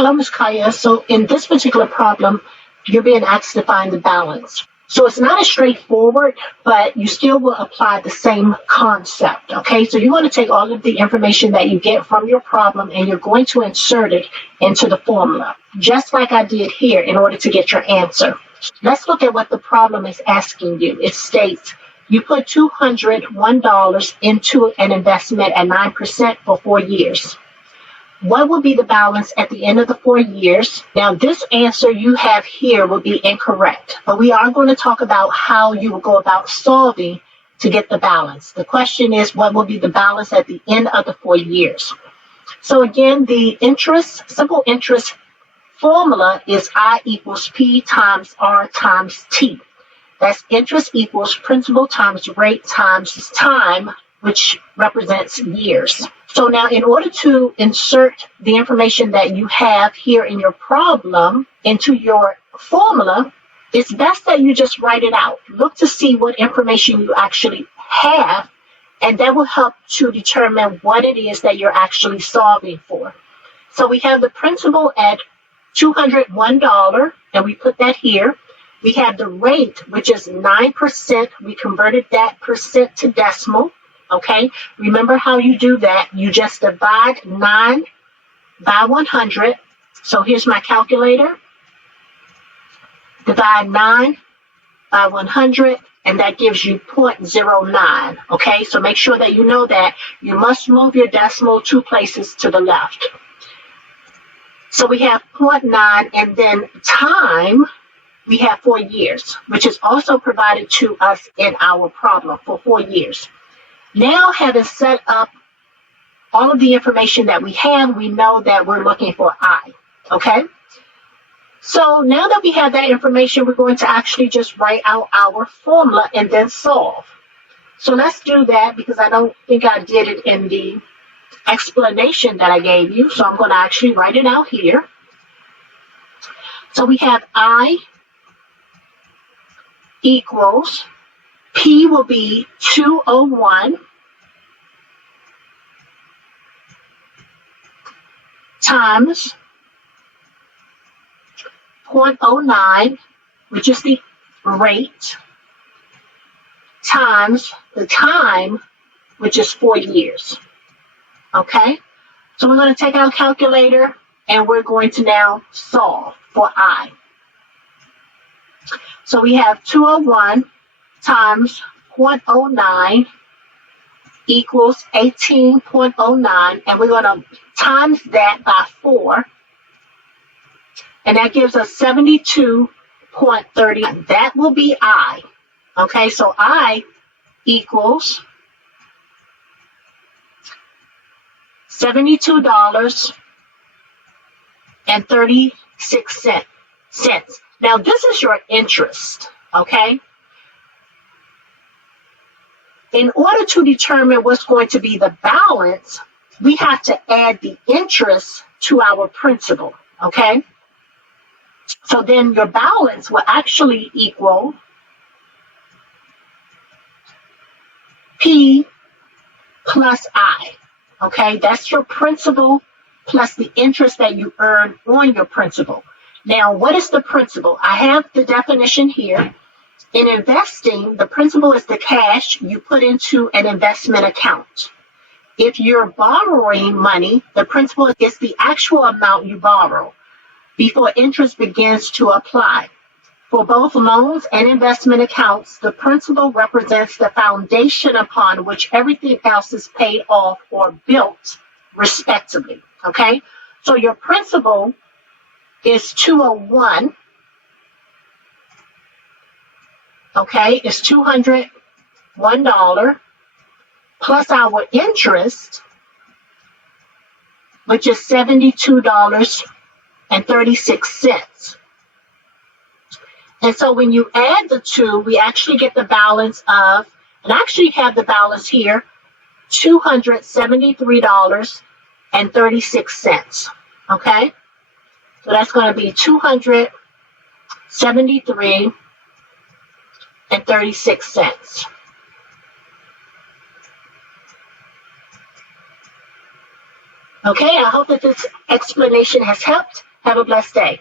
Hello, Ms. Kaya. So in this particular problem, you're being asked to find the balance. So it's not as straightforward, but you still will apply the same concept, okay? So you're going to take all of the information that you get from your problem and you're going to insert it into the formula, just like I did here in order to get your answer. Let's look at what the problem is asking you. It states, you put $201 into an investment at 9% for 4 years. What will be the balance at the end of the 4 years? Now, this answer you have here will be incorrect, but we are going to talk about how you will go about solving to get the balance. The question is, what will be the balance at the end of the 4 years? So again, the simple interest formula is I equals P times R times T. That's interest equals principal times rate times time, which represents years. So now in order to insert the information that you have here in your problem into your formula, it's best that you just write it out. Look to see what information you actually have, and that will help to determine what it is that you're actually solving for. So we have the principal at $201, and we put that here. We have the rate, which is 9%. We converted that percent to decimal. Okay, remember how you do that. You just divide 9 by 100. So here's my calculator. Divide 9 by 100, and that gives you 0.09. Okay, so make sure that you know that you must move your decimal 2 places to the left. So we have 0.9, and then time, we have 4 years, which is also provided to us in our problem for 4 years. Now, having set up all of the information that we have, we know that we're looking for I, okay? So now that we have that information, we're going to actually just write out our formula and then solve. So let's do that because I don't think I did it in the explanation that I gave you. So I'm going to actually write it out here. So we have I equals P will be 201 times 0.09, which is the rate, times the time, which is 4 years. Okay? So we're going to take our calculator and we're going to now solve for I. So we have 201 times 0.09 equals 18.09, and we're going to times that by 4, and that gives us 72.30. That will be I. Okay, so I equals $72.36. Now, this is your interest, okay? In order to determine what's going to be the balance, we have to add the interest to our principal, okay? So then your balance will actually equal P plus I, okay? That's your principal plus the interest that you earn on your principal. Now, what is the principal? I have the definition here. In investing, the principal is the cash you put into an investment account. If you're borrowing money, the principal is the actual amount you borrow before interest begins to apply. For both loans and investment accounts, the principal represents the foundation upon which everything else is paid off or built, respectively. Okay? So your principal is 201. Okay, it's $201 plus our interest, which is $72.36. And so when you add the two, we actually get the balance of, and I actually have the balance here, $273.36. Okay, so that's going to be $273.36. Okay, I hope that this explanation has helped. Have a blessed day.